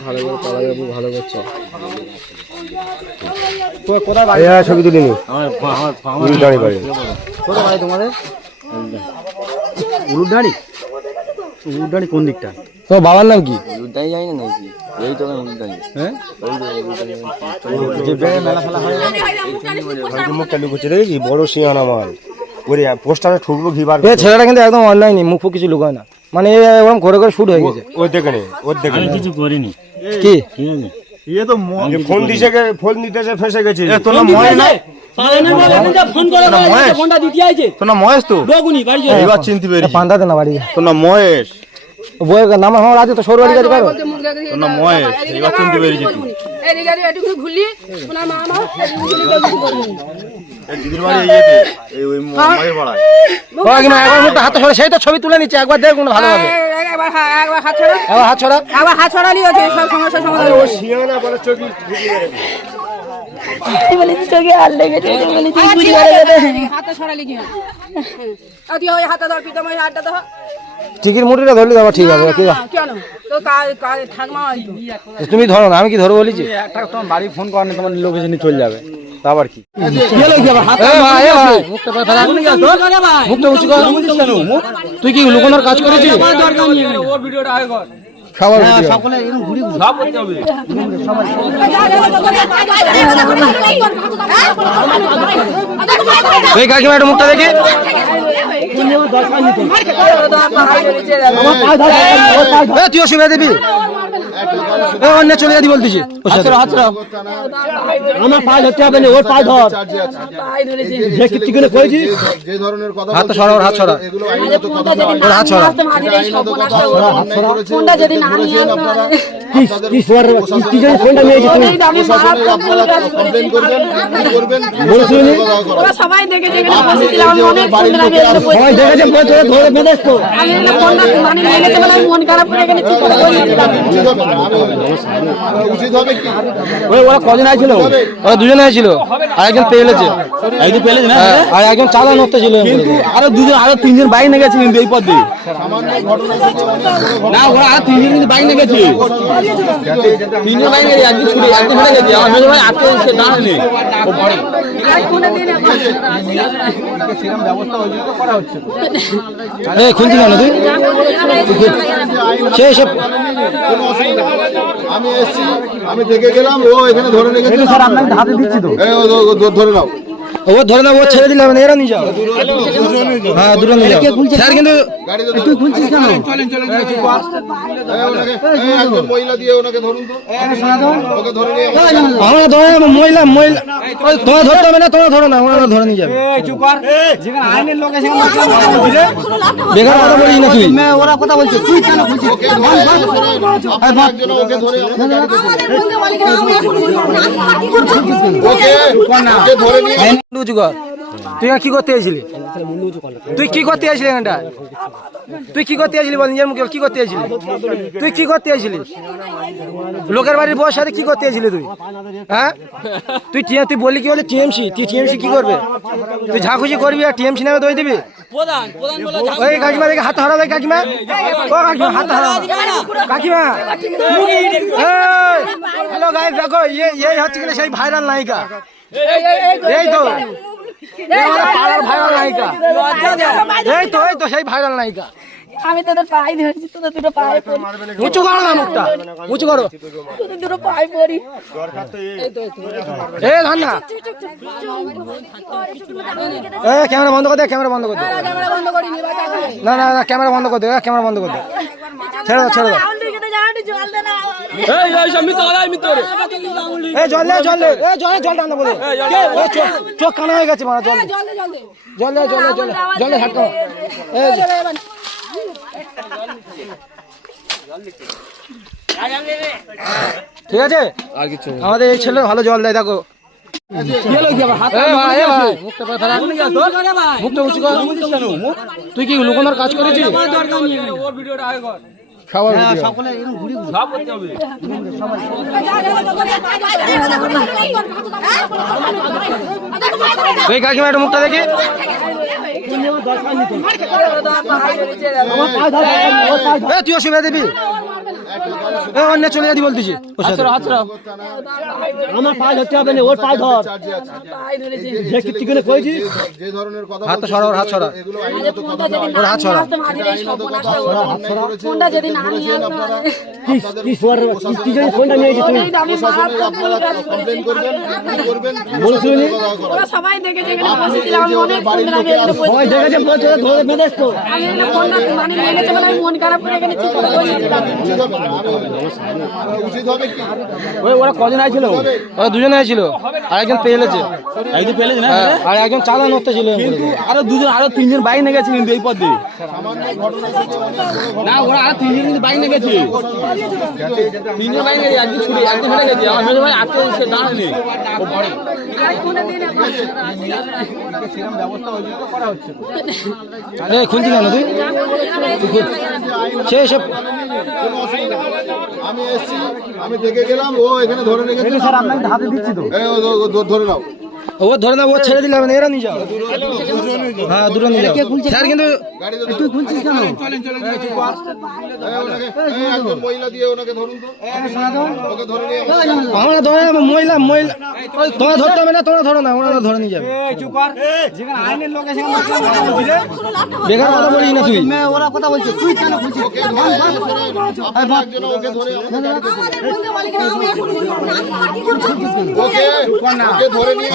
ভালো করে পালা যাব ভালো করছে হ্যাঁ ছবি তুলিনি উল্টানি বাড়ি। কোথায় ভাই তোমাদের? উলুডাড়ি উলুডাড়ি কোন দিকটা? তোমার বাবার নাম কি? উলুডাড়ি যাই না নাকি। এই তো উলুডাড়ি হ্যাঁ? যে বেড়ে মেলা ফেলা হয়। বড় সিংহানা মাল। ওরে পোস্টারে ঠুকবো ঘি বার এ ছেলেটা কিন্তু একদম অনলাইন মুখ কিছু লুকায় না। মানে এ ওরকম ঘরে ঘরে শুট হয়ে গেছে। ওর দেখে নে ওর দেখে নে। কিছু করিনি। কি? ঠিক ইয়ে তো ফোন দিছে ফোন দিতেছে ফেসে গেছে। নাই তো? না বাড়ি। তোর নাম মহেশ? নাম আমার আছে তো সরু বাড়ি কাছে পারো তোর নাম মহেশ? এবার চিনতে পেরেছি। মুখটা হাত ছড়া সেই তো ছবি তুলে নিচ্ছে একবার দেখ কোনো ভালো হবে। একবার হাত ছড়া একবার হাত ছড়া একবার হাত ছড়ালি আছে সব সমস্যা সমাধান ও সিংহানা বলে চোখি হাতে ছড়ালি কি তুই ওই ধর হাতটা ধর। টিকির মুটিটা ধরলে যাব ঠিক আছে তুমি ধরো না আমি কি ধরো বলেছি? একটা তোমার বাড়ি ফোন করেন তোমার লোকেশনে চলে যাবে। আবার কি? এ ভাই, এ ভাই, মুখটা পা ফেলা। মুখটা উঁচু কর। তুই কি লুকোনোর কাজ করেছিস? খাবার ভিডিও। এই কাকিমা একটু মুখটা দেখি। এ, তুই অসুবিধা দিবি? অন্য চলে যাবি বলতেছি আমার পায়ে ধরতে হবে না ওর পায়ে ধর। যে কিছু ঠিকানা করেছিস? যে ধরনের কথা হাত সরা ওর হাত সরা ওর হাত সরা যদি না নিয়ে আপনারা কি কি সোয়ার কি জন্য ফোনটা তুমি প্রশাসনে আপনারা কমপ্লেন করবেন কি করবেন বলছিলি? ওরা সবাই দেখেছে এখানে বসেছিলাম আমি অনেক বাড়ির ফোন লোকেরা এখানে বসে- সবাই দেখেছে বলে তোরা ধরে বেঁধেছ তো আমি এখানে ফোনটা মানে নিয়ে গেছে বলে মন খারাপ করে এখানে চুপ করে বসেছিলাম উচিত হবে আমি- উচিত হবে কি? ওই ওরা কজন আইছিল? ওরা দুজনে আইছিল। আর একজন পেলেছে একদিন পেলে না? হ্যাঁ, আর একজন চালা নড়তে ছিল। কিন্তু আরও দুজন আরও তিনজন বাইক নিয়ে গেছে কিন্তু এই পথ দিয়ে। না ওরা আর তিনজন কিন্তু বাইক নিয়ে গেছে। তিনজন বাইক নিয়ে একদিন ছুটে একদিন হেরে গেছে। আমার মেজো ভাই আটকে সে দাঁড়ায়নি এ খুলছি কেন তুই সব। আমি এসেছি আমি দেখে গেলাম ও এখানে ধরে রেখেছে। স্যার আপনাকে হাতে দিচ্ছি তো। ধরে নাও। ও ধরে না ও ছেড়ে দিলাম এরা নিয়ে যাও। হ্যাঁ দুটো নিয়ে যাও। স্যার কিন্তু তুই খুলছিস কেন? চলেন চলেন একজন মহিলা দিয়ে ওনাকে ধরুন তো। ওকে ধরে নিয়ে আমরা ধরে মহিলা মহিলা। ওই তোমার ধরতে হবে না তোমরা ধরো না ওরা ধরে নিয়ে যাবে। বেকার কথা বলিস না তুই। ওরা কথা বলছে। তুই কেন বলছিস আপনারা তুই কি করতে এসেছিলি? তুই কি করতে এসেছিলি এখানটা? তুই কি করতে এসেছিলি বল নিজের মুখে কি করতে এসেছিলি? তুই কি করতে এসেছিলি? লোকের বাড়ির বউর সাথে কি করতে এসেছিলি তুই? হ্যাঁ? তুই তুই বললি কি বলে টিএমসি? তুই টিএমসি কি করবে? তুই ঝাঁকুচি করবি আর টিএমসি নামে দই দিবি? ওই কাকিমা দেখে হাত হারা দেয় কাকিমা। ও কাকিমা হাত হারা কাকিমা। হ্যালো গাইস দেখো এই হচ্ছে কিনা সেই ভাইরাল নায়িকা। এই তো। পাড়ার ভাইরাল নায়িকা। এই তো এই তো সেই ভাইরাল নায়িকা। আমি তোদের পায়ে ধরেছি তোদের দুটো পায়ে পড়ি। উঁচু করো না মুখটা উঁচু করো। তোদের দুটো পায়ে পড়ি। এ ধান না এ ক্যামেরা বন্ধ করে দে ক্যামেরা বন্ধ করে দে। ক্যামেরা বন্ধ করিনি বা টাকা নেই। না না না ক্যামেরা বন্ধ করে দে ক্যামেরা বন্ধ করে দে। ছেড়ে দাও ছেড়ে দাও আউল দিকে তো যাও, একটু জল দে না। এ জল দে জল দে। এ জলে জল টানো বলে। এ, চোখ কানা হয়ে গেছে মারা জল জল দে, জল দে। জল দে জল এবার। ঠিক আছে? আর কিছু আমাদের এই ছেলে ভালো জল দেয় দেখো। এ ভাই, এ ভাই, মুখটা পা ফেলা। মুখটা উঁচু কর। সব কি হবে। এই কাকিমা একটু মুখটা দেখি তুই অসুবিধা দিবি অন্য চলে যাদি বলতেছি। আমার পায়ে ধরতে হবে না ওর পায়ে ধর। যে কীর্তিগুলো করেছিস যে ধরনের কথা হাতটা বলছে, সরা ওর হাত সরা এগুলো আরে আইনত ফোনটা কথা যদি ওর হাত নিয়ে ছড়া। আসতাম আজকে এই সর্বনাশটা হতো। অন্যায় করেছে, ফোনটা যদি না নিয়ে করেছেন আসতাম আপনারা কি কি শোয়ার কি জন্য ফোনটা নিয়েছিস তুই এই দামি প্রশাসনের আপনারা মারাত্মক কমপ্লেন করবেন কি করবেন বলছিলি? ওরা সবাই দেখেছে এখানে আপনি বসেছিলাম আমি এই যে অনেক ওদের বাড়ির ফোন আমি এখানে সবাই বসেছিলাম। দেখেছে বলছে ওরা ধরে বেঁধেছ। তো মানে আমি মন খারাপ করে এখানে ওরা কজন আইছিল? ওরা দুজনে আইছিল। আর একজন পেলেছে একদিন পেলেছে না? হ্যাঁ, আর একজন চালান হতে ছিল কিন্তু আরও দুজন আরও তিনজন বাইক নিয়ে গেছে কিন্তু এই পথ দিয়ে। না ওরা আরও তিনজন কিন্তু বাইক নিয়ে গেছে। তিনজন বাইক নিয়ে একদিন ছুটি একদিন হেঁটে গেছে। আমার ভাই আটকে সে দাঁড়ায়নি। ও পরে আর ফোনটা দিয়ে না এ খুলছি কেন তুই? সে সে। আমি এসছি আমি দেখে গেলাম ও এখানে ধরে রেখেছে। ধরে নাও। ও ধরে না ও ছেড়ে দিলে হবে না এরা নিয়ে যাও। হ্যাঁ দুটো নিয়ে যাও। স্যার কিন্তু তুই খুলছিস কেন? আমার- ধরে নেব, মহিলা মহিলা। তোমরা ধরতে হবে না তোমরা ধরো না ওরা ধরে নিয়ে যাবে। বেকার কথা বলিস না তুই। ওরা কথা বলছে তুই কেন খুলছিস? ওকে ধরে আপনারা একজন ওকে ধরে আমার গাড়িতে তুলুন। আমাদের বলতে বলে কি আমি এখন বলব না। ওকে ওকে ধরে নিয়ে